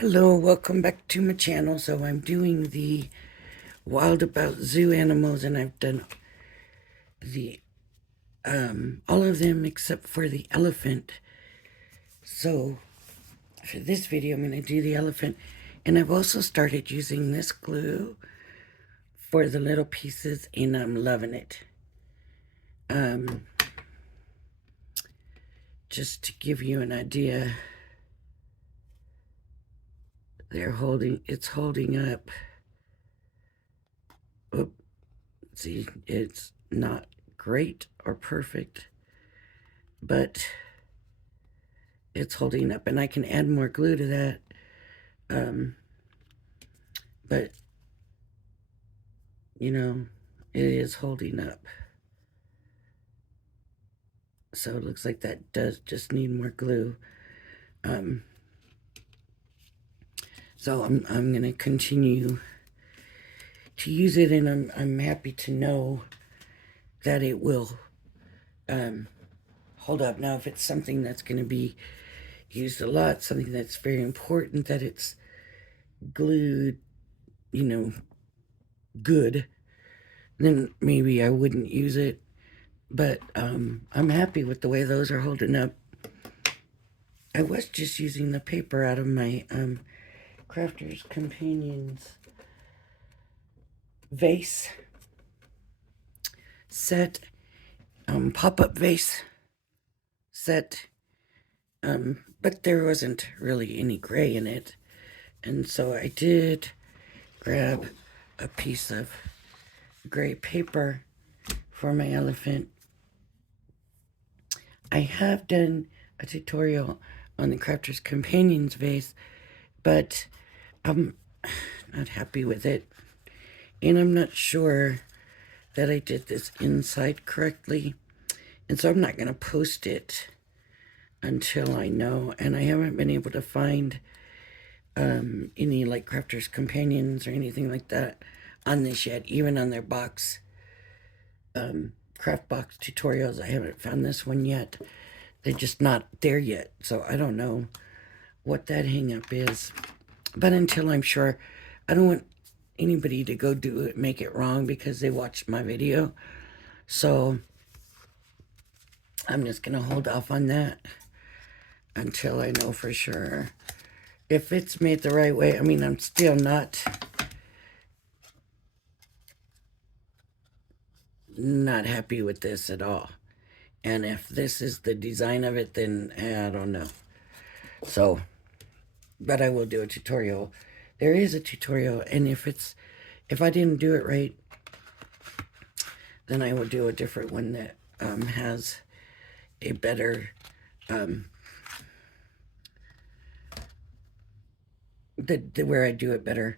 Hello, welcome back to my channel. So I'm doing the Wild About Zoo animals, and I've done the all of them except for the elephant. So for this video I'm going to do the elephant, and I've also started using this glue for the little pieces, and I'm loving it. Just to give you an idea, it's holding up. Oop, see, it's not great or perfect, but it's holding up, and I can add more glue to that. But you know, it is holding up. So it looks like that does just need more glue. So I'm gonna continue to use it, and I'm happy to know that it will hold up. Now, if it's something that's going to be used a lot, something that's very important, that it's glued, good, then maybe I wouldn't use it. But I'm happy with the way those are holding up. I was just using the paper out of my Crafter's Companions vase set, pop-up vase set, but there wasn't really any gray in it, and so I did grab a piece of gray paper for my elephant. I have done a tutorial on the Crafter's Companions vase, but I'm not happy with it, and I'm not sure that I did this inside correctly, and so I'm not going to post it until I know. And I haven't been able to find any like Crafter's Companions or anything like that on this yet, even on their box craft box tutorials. I haven't found this one yet. They're just not there yet, so I don't know what that hang up is. But until I'm sure, I don't want anybody to go do it, make it wrong because they watched my video. So I'm just gonna hold off on that until I know for sure if it's made the right way. I mean, I'm still not happy with this at all. And if this is the design of it, then I don't know. So, but I will do a tutorial. There is a tutorial, and if I didn't do it right, then I will do a different one that has a better where I do it better.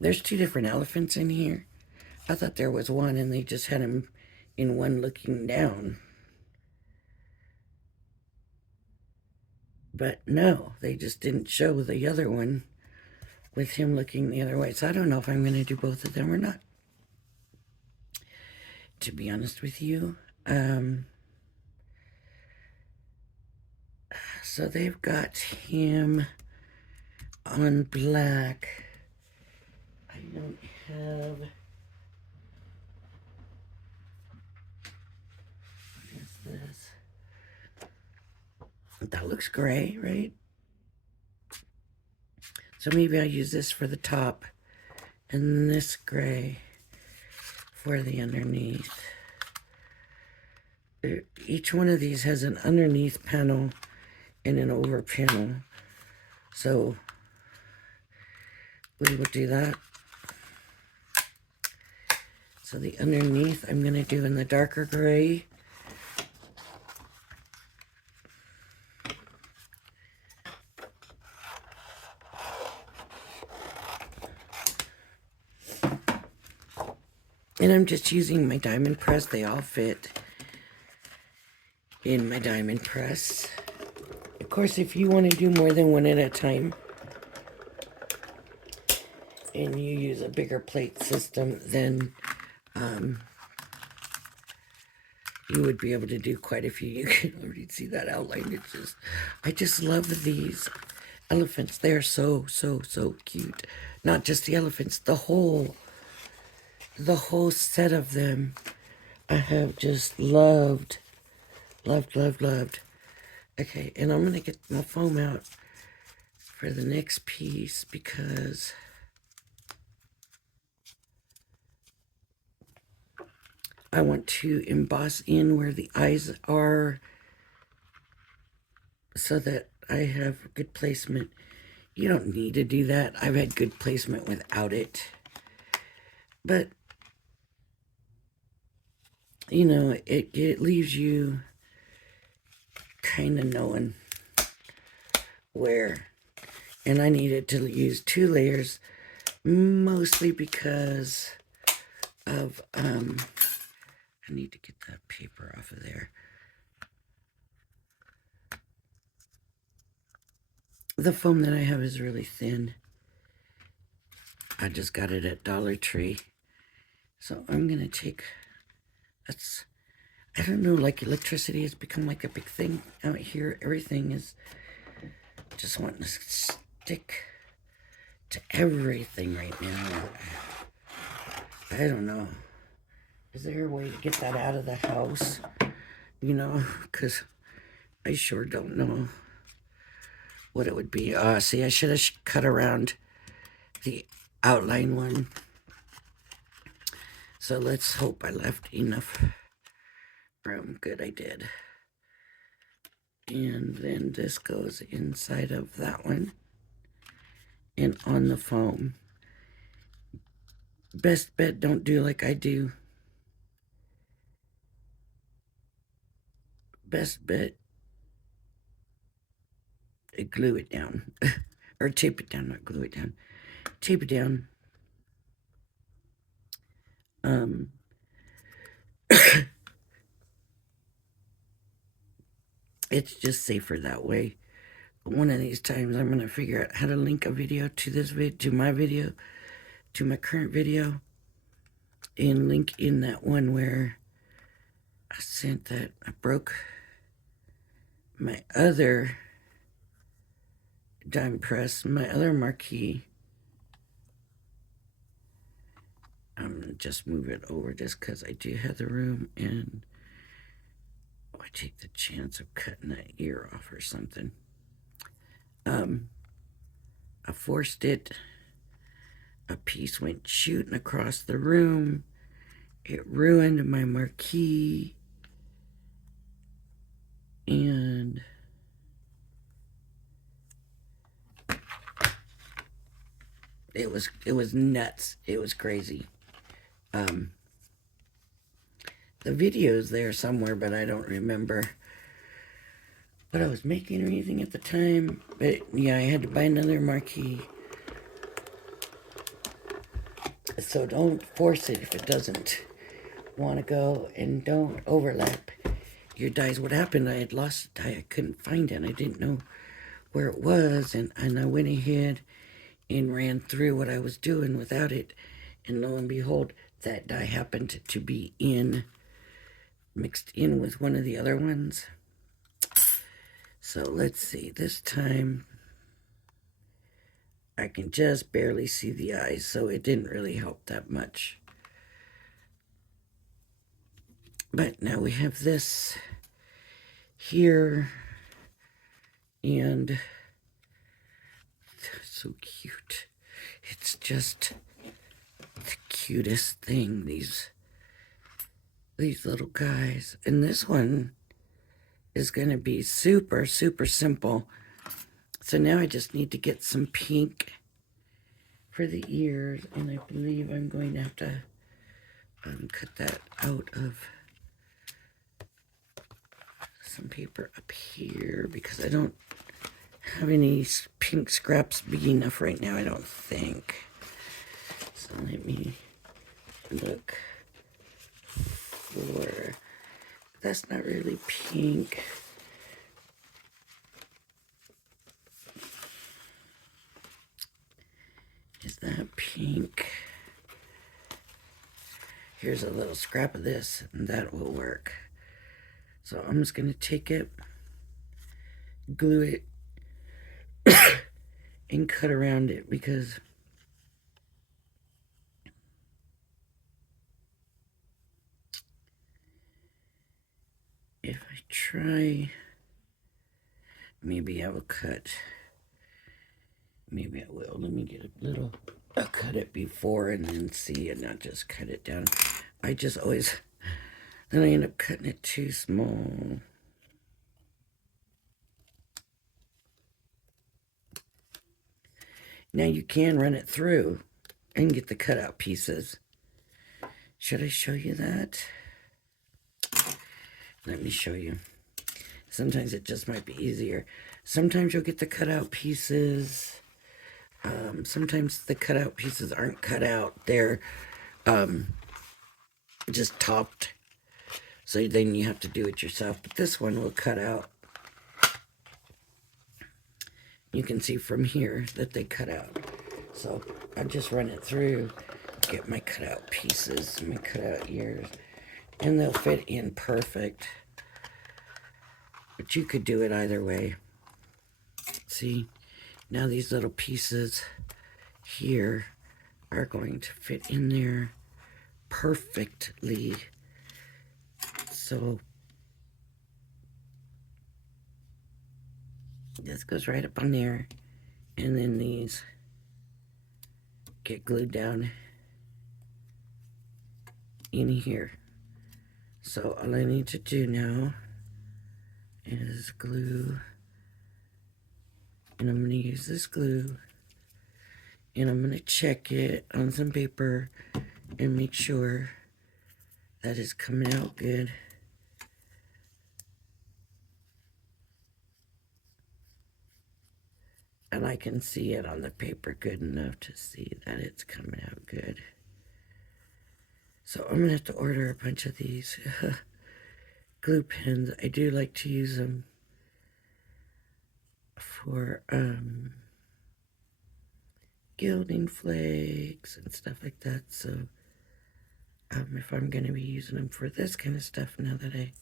There's two different elephants in here. I thought there was one, and they just had him in one looking down. But no, they just didn't show the other one with him looking the other way. So I don't know if I'm going to do both of them or not, to be honest with you. So they've got him on black. I don't have... What is this? That looks gray, right? So maybe I'll use this for the top and this gray for the underneath. Each one of these has an underneath panel and an over panel. So we will do that. So the underneath I'm going to do in the darker gray. And I'm just using my diamond press. They all fit in my diamond press. Of course, if you want to do more than one at a time, and you use a bigger plate system, then you would be able to do quite a few. You can already see that outline. I just love these. elephants. They're so, so, so cute. Not just the elephants, the whole set of them. I have just loved, loved, loved, loved. Okay, and I'm gonna get my foam out for the next piece because I want to emboss in where the eyes are so that I have good placement. You don't need to do that. I've had good placement without it. But, you know, it leaves you kind of knowing where. And I needed to use 2 layers, mostly because of, I need to get that paper off of there. The foam that I have is really thin. I just got it at Dollar Tree. So I'm going to take, I don't know, like electricity has become like a big thing out here. Everything is just wanting to stick to everything right now. I don't know. Is there a way to get that out of the house? You know, because I sure don't know what it would be. See, I should have cut around the outline one. So let's hope I left enough room. Good, I did. And then this goes inside of that one and on the foam. Best bet, don't do like I do. Best bet, glue it down. Or tape it down, not glue it down. Tape it down. It's just safer that way. One of these times I'm going to figure out how to link a video to this video, to my video, to my current video, and link in that one where I sent that I broke my other dime press, my other marquee. I'm going to just move it over just because I do have the room, and I take the chance of cutting that ear off or something. I forced it. A piece went shooting across the room. It ruined my marquee. And it was nuts. It was crazy. The video's there somewhere, but I don't remember what I was making or anything at the time. But yeah, I had to buy another marquee. So don't force it if it doesn't want to go, and don't overlap your dies. What happened, I had lost a die. I couldn't find it. I didn't know where it was, and I went ahead and ran through what I was doing without it, and lo and behold, that die happened to be mixed in with one of the other ones. So let's see, this time I can just barely see the eyes, so it didn't really help that much. But now we have this here, and so cute. It's just the cutest thing, these little guys. And this one is going to be super, super simple. So now I just need to get some pink for the ears, and I believe I'm going to have to cut that out of some paper up here because I don't have any pink scraps big enough right now, I don't think. So let me look for, that's not really pink. Is that pink? Here's a little scrap of this, and that will work. So I'm just going to take it, glue it and cut around it, because if I try, maybe I will cut. Maybe I will. Let me get a little. I'll cut it before and then see, and not just cut it down. I just always, then I end up cutting it too small. Now you can run it through and get the cutout pieces. Should I show you that? Let me show you. Sometimes it just might be easier. Sometimes you'll get the cutout pieces. Sometimes the cutout pieces aren't cut out. They're just topped. So then you have to do it yourself. But this one will cut out. You can see from here that they cut out. So I just run it through, get my cutout pieces, my cutout ears, and they'll fit in perfect. But you could do it either way. See, now these little pieces here are going to fit in there perfectly. So this goes right up on there, and then these get glued down in here. So all I need to do now is glue, and I'm going to use this glue, and I'm going to check it on some paper and make sure that it's coming out good. And I can see it on the paper good enough to see that it's coming out good. So I'm going to have to order a bunch of these glue pens. I do like to use them for gilding flakes and stuff like that. So if I'm going to be using them for this kind of stuff, now that I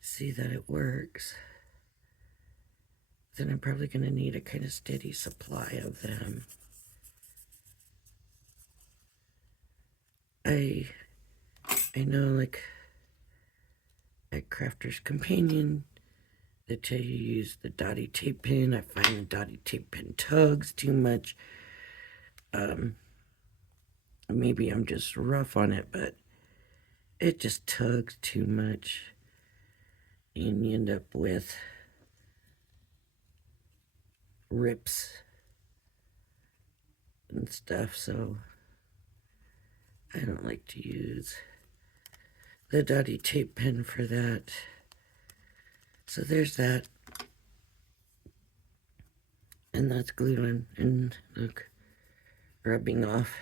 see that it works, then I'm probably going to need a kind of steady supply of them. I know, like at Crafter's Companion, they tell you use the dotty tape pen. I find the dotty tape pen tugs too much. Maybe I'm just rough on it, but it just tugs too much, and you end up with rips and stuff. So I don't like to use the dotty tape pen for that. So there's that. And that's glued on, and look, rubbing off.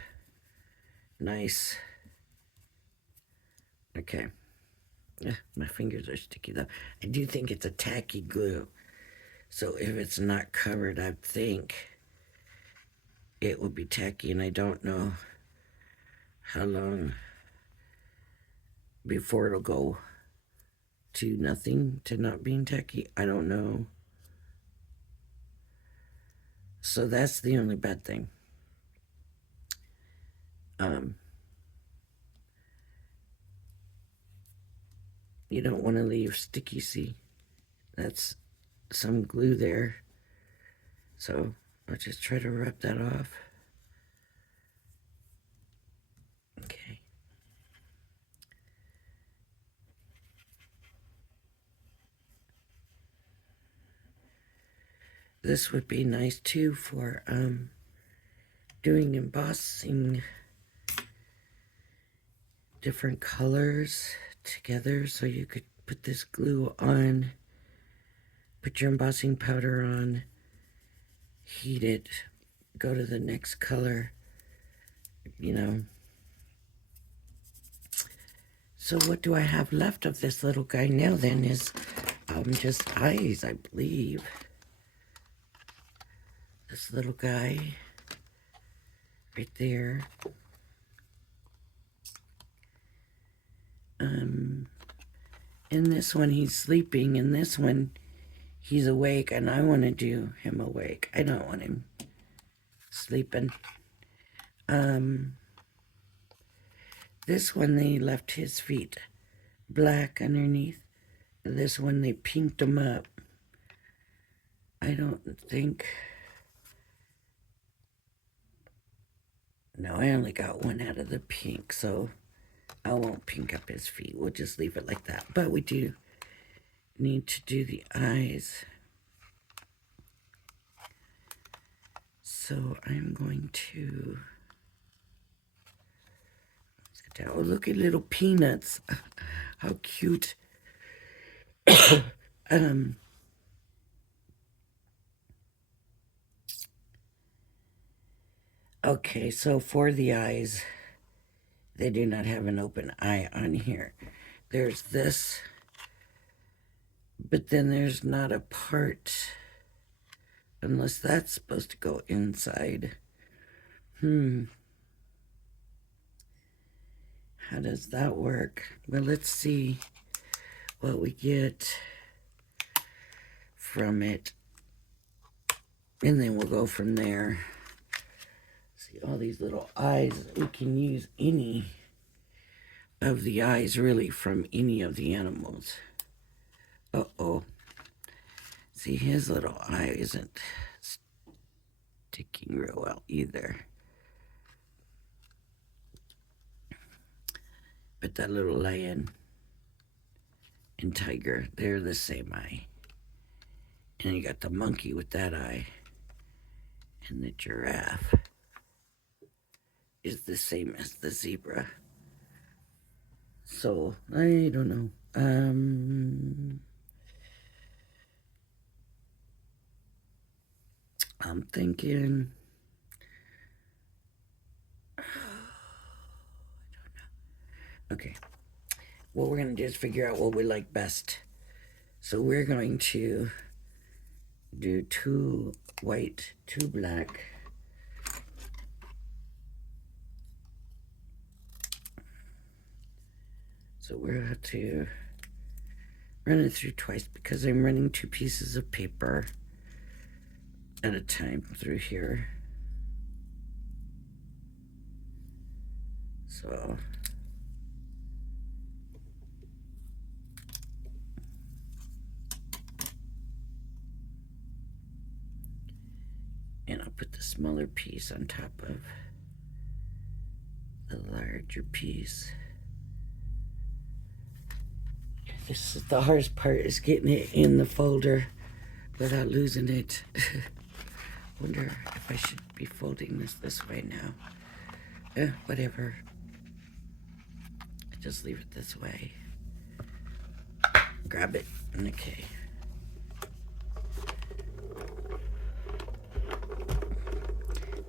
Nice. Okay. My fingers are sticky though. I do think it's a tacky glue. So if it's not covered, I think it will be tacky, and I don't know how long before it'll go to nothing, to not being tacky. I don't know. So that's the only bad thing. You don't want to leave sticky, see? That's some glue there. So I'll just try to rub that off. Okay. This would be nice too for doing embossing different colors together. So you could put this glue on, put your embossing powder on, heat it, go to the next color, you know. So what do I have left of this little guy now then is just eyes, I believe. This little guy right there. In this one he's sleeping, in this one he's awake and I want to do him awake. I don't want him sleeping. This one they left his feet black underneath. This one they pinked them up. I don't think... No, I only got one out of the pink, so I won't pink up his feet. We'll just leave it like that. But we do need to do the eyes. So I'm going to... Oh, look at little peanuts. How cute. Okay, so for the eyes, they do not have an open eye on here. There's this, but then there's not a part, unless that's supposed to go inside. How does that work? Well, let's see what we get from it, and then we'll go from there. See all these little eyes. We can use any of the eyes really from any of the animals. Uh-oh. See, his little eye isn't sticking real well either. But that little lion and tiger, they're the same eye. And you got the monkey with that eye. And the giraffe is the same as the zebra. So, I don't know. I'm thinking... I don't know. Okay. What we're going to do is figure out what we like best. So we're going to do 2 white, 2 black. So we'll have to run it through twice because I'm running 2 pieces of paper at a time through here. So and I'll put the smaller piece on top of the larger piece. This is the hardest part, is getting it in the folder without losing it. Wonder if I should be folding this way now. Whatever. I just leave it this way. Grab it. Okay.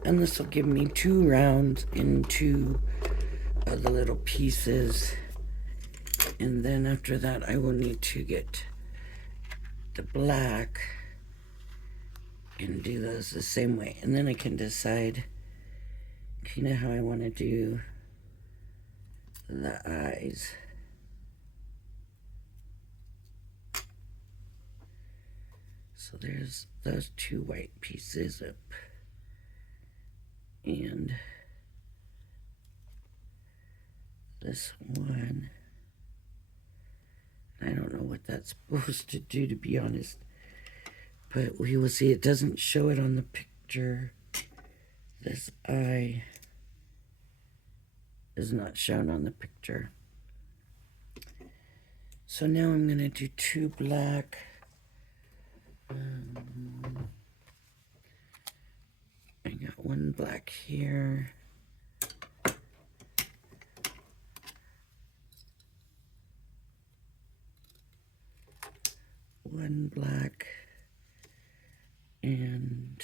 And this will give me 2 rounds in 2 of the little pieces. And then after that, I will need to get the black and do those the same way. And then I can decide kind of how I want to do the eyes. So there's those 2 white pieces up. And this one. I don't know what that's supposed to do, to be honest. But we will see. It doesn't show it on the picture. This eye is not shown on the picture. So now I'm going to do 2 black. I got 1 black here. One black and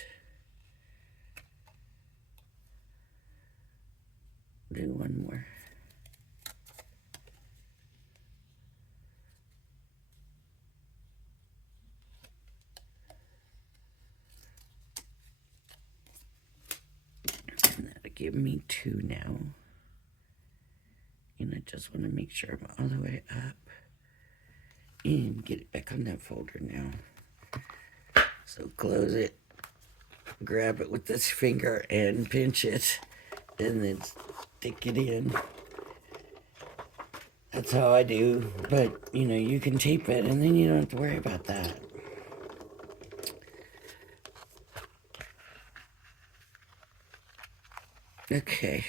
do 1 more. And that'll give me 2 now. And I just want to make sure I'm all the way up. And get it back on that folder now. So close it, grab it with this finger and pinch it, and then stick it in. That's how I do, but you know, you can tape it and then you don't have to worry about that. Okay,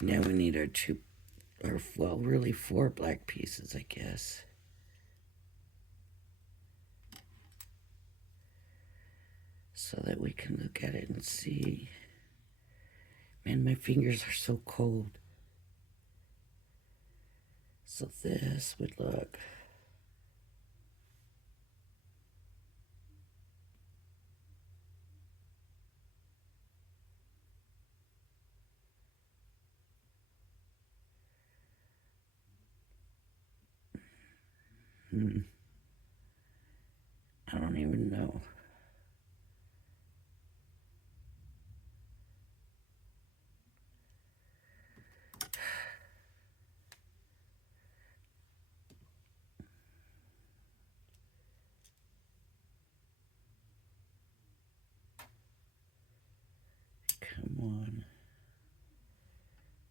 now we need our two, or well, really 4 black pieces, I guess. So that we can look at it and see. Man, my fingers are so cold. So this would look. I don't even know. Come on.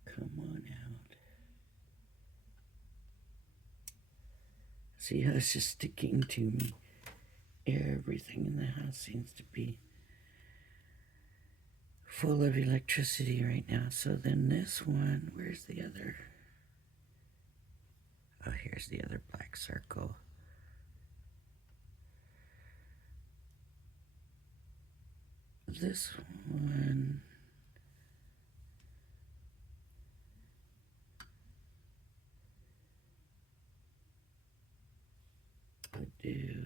Come on out. See how it's just sticking to me? Everything in the house seems to be full of electricity right now. So then this one, where's the other? Oh, here's the other black circle. This one. Would do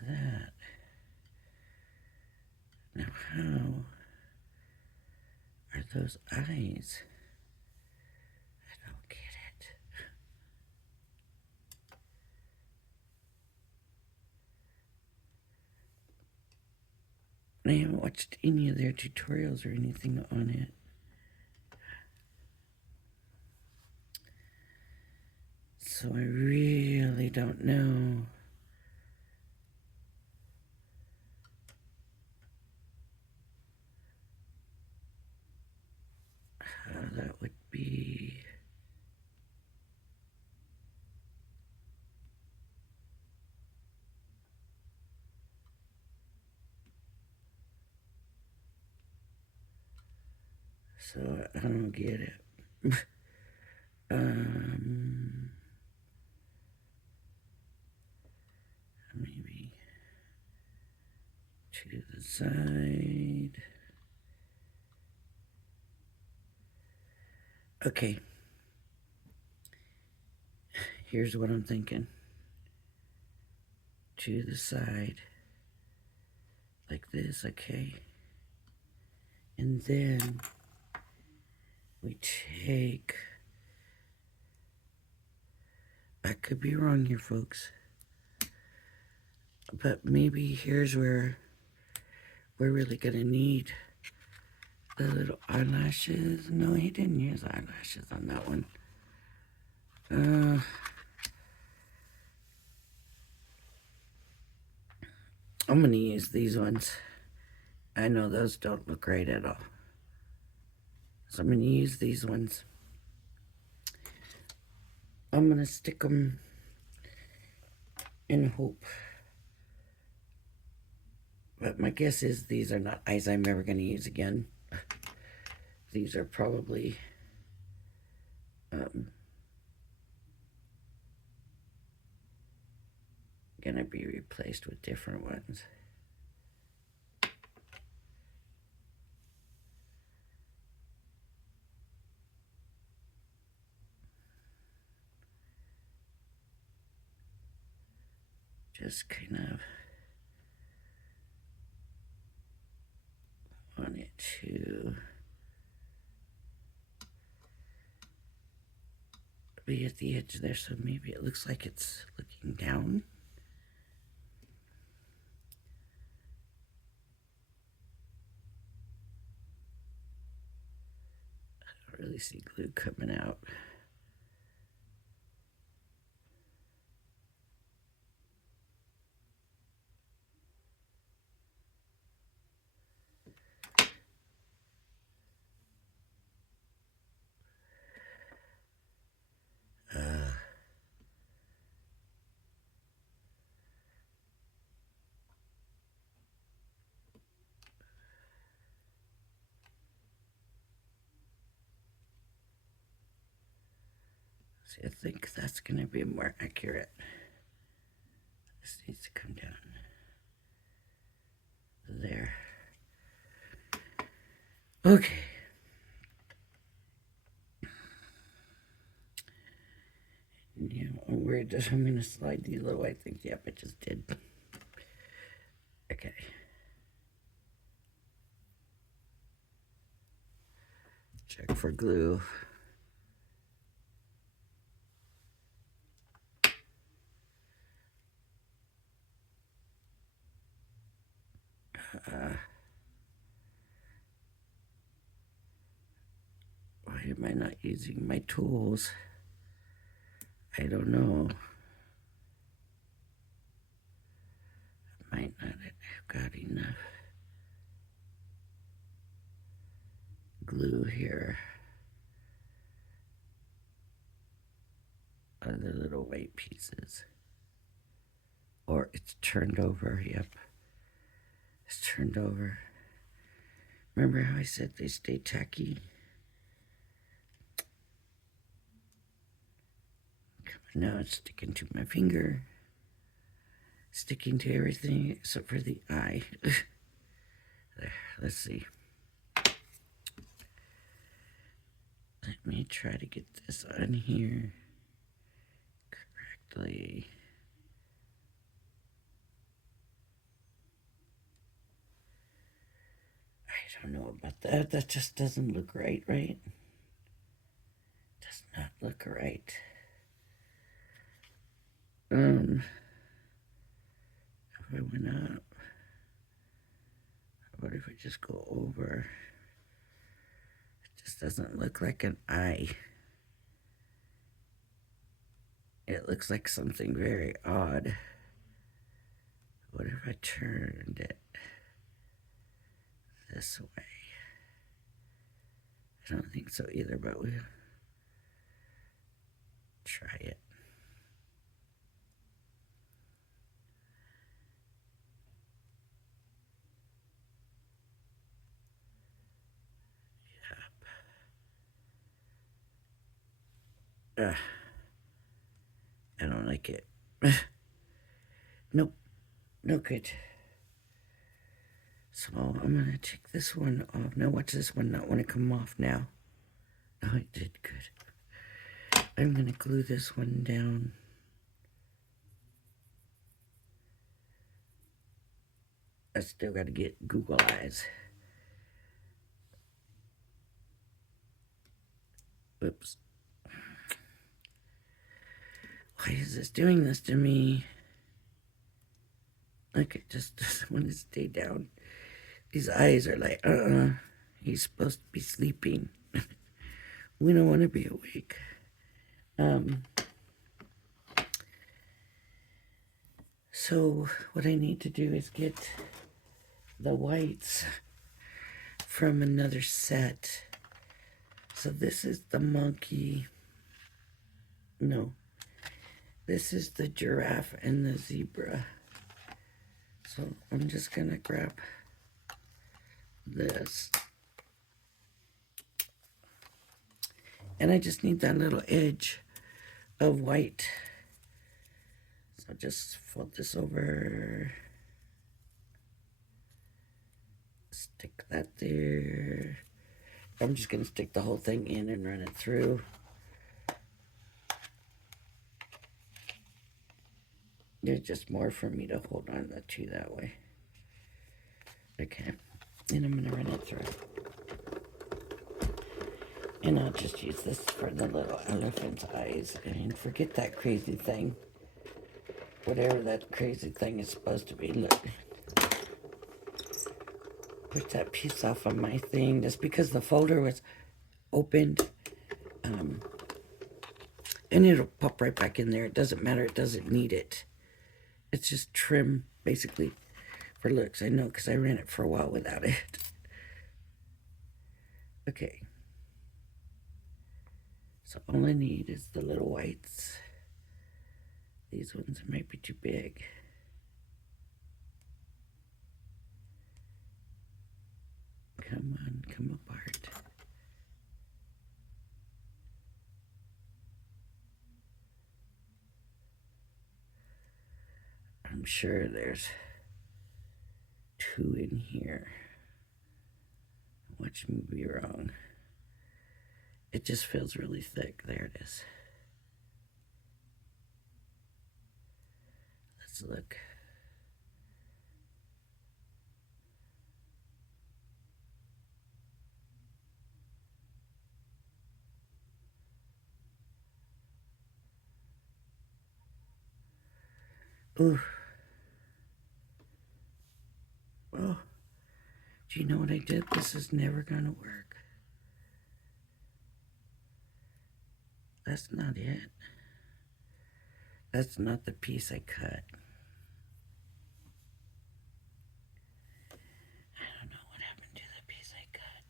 that. Now, how are those eyes? I don't get it. I haven't watched any of their tutorials or anything on it. So I really don't know how that would be. So I don't get it. Maybe to the side. Okay. Here's what I'm thinking. To the side. Like this, okay? And then we take, I could be wrong here, folks, but maybe here's where we're really gonna need the little eyelashes. No, he didn't use eyelashes on that one. I'm gonna use these ones. I know those don't look right at all. So I'm gonna use these ones. I'm gonna stick them in hope. But my guess is these are not eyes I'm ever gonna use again. These are probably gonna be replaced with different ones. Just kind of want it to be at the edge there, so maybe it looks like it's looking down. I don't really see glue coming out. See, I think that's going to be more accurate. This needs to come down there. Okay. Yeah, I'm worried that I'm going to slide these little white things. Yep, I just did. Okay. Check for glue. Why am I not using my tools? I don't know. I might not have got enough glue here. Other little white pieces. Or it's turned over. Yep. It's turned over. Remember how I said they stay tacky? Now it's sticking to my finger. Sticking to everything except for the eye. There, let's see. Let me try to get this on here correctly. I don't know about that. That just doesn't look right, right? Does not look right. If I went up, what if I just go over? It just doesn't look like an eye. It looks like something very odd. What if I turned it this way? I don't think so either, but we'll try it. Yep. I don't like it. Nope. No good. So I'm going to take this one off. Now watch this one not want to come off now. Oh, it did good. I'm going to glue this one down. I still got to get Google eyes. Oops. Why is this doing this to me? Like, it just doesn't want to stay down. These eyes are like, he's supposed to be sleeping. We don't want to be awake. So what I need to do is get the whites from another set. So this is the monkey. No. This is the giraffe and the zebra. So I'm just going to grab this. And I just need that little edge of white. So just fold this over. Stick that there. I'm just going to stick the whole thing in and run it through. There's just more for me to hold on to that way. Okay. And I'm going to run it through. And I'll just use this for the little elephant's eyes. And forget that crazy thing. Whatever that crazy thing is supposed to be. Look. Put that piece off of my thing. Just because the folder was opened. And it'll pop right back in there. It doesn't matter. It doesn't need it. It's just trim, basically, for looks. I know because I ran it for a while without it. Okay. So all I need is the little whites. These ones might be too big. Come on, come apart. I'm sure there's 2 in here. Watch me be wrong. It just feels really thick. There it is. Let's look. Ooh. Oh, do you know what I did? This is never gonna work. That's not it. That's not the piece I cut. I don't know what happened to the piece I cut.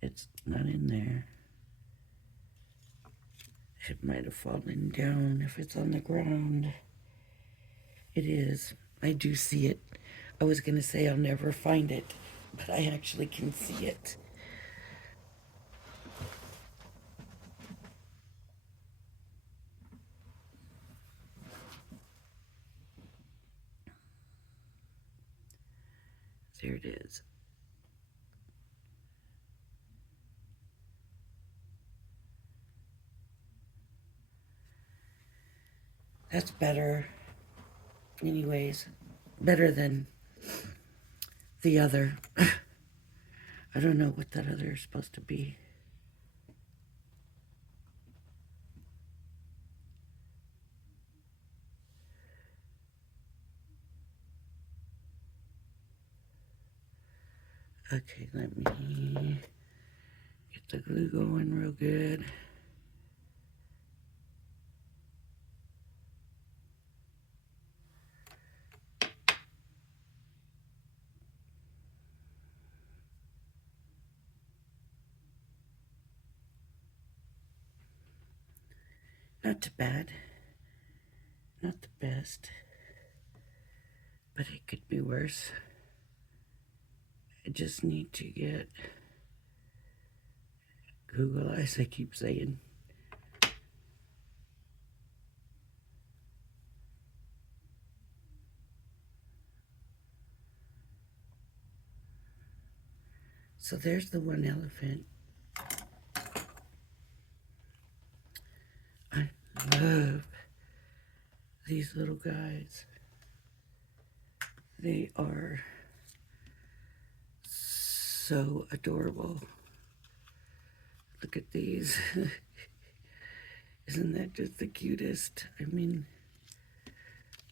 It's not in there. It might have fallen down if it's on the ground. It is. I do see it. I was going to say I'll never find it, but I actually can see it. There it is. That's better. Anyways, better than the other. I don't know what that other is supposed to be. Okay, let me get the glue going real good. Not too bad. Not the best. But it could be worse. I just need to get Google Eyes, I keep saying. So there's the one elephant. I love these little guys. They are so adorable. Look at these. Isn't that just the cutest? I mean,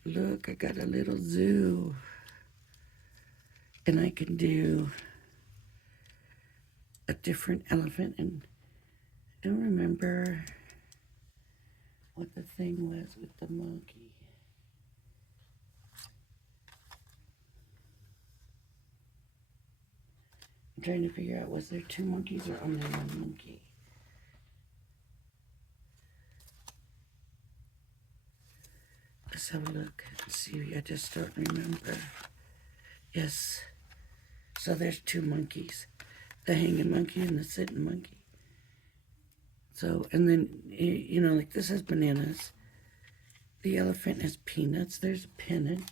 look, I got a little zoo. And I can do a different elephant. And I don't remember what the thing was with the monkey. I'm trying to figure out, was there 2 monkeys or only 1 monkey? Let's have a look and see. I just don't remember. Yes. So there's 2 monkeys. The hanging monkey and the sitting monkey. So, and then, you know, like this has bananas. The elephant has peanuts. There's a pennant.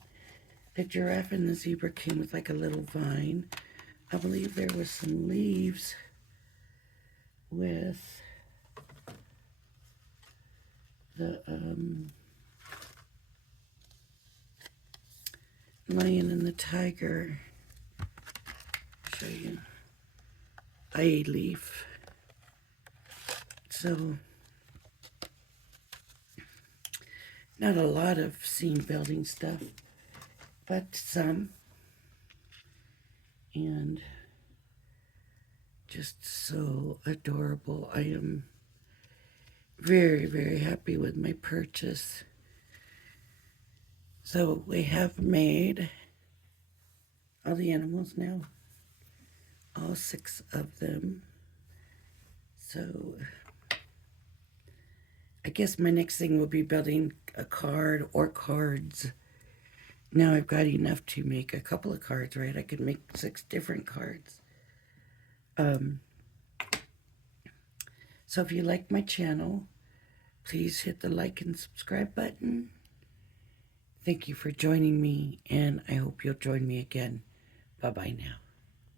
The giraffe and the zebra came with like a little vine. I believe there was some leaves with the lion and the tiger. I'll show you. A leaf. So, not a lot of scene building stuff, but some. And just so adorable. I am very, very happy with my purchase. So we have made all the animals now, all 6 of them. So I guess my next thing will be building a card or cards. Now I've got enough to make a couple of cards, right? I could make 6 different cards. So if you like my channel, please hit the like and subscribe button. Thank you for joining me, and I hope you'll join me again. Bye-bye now.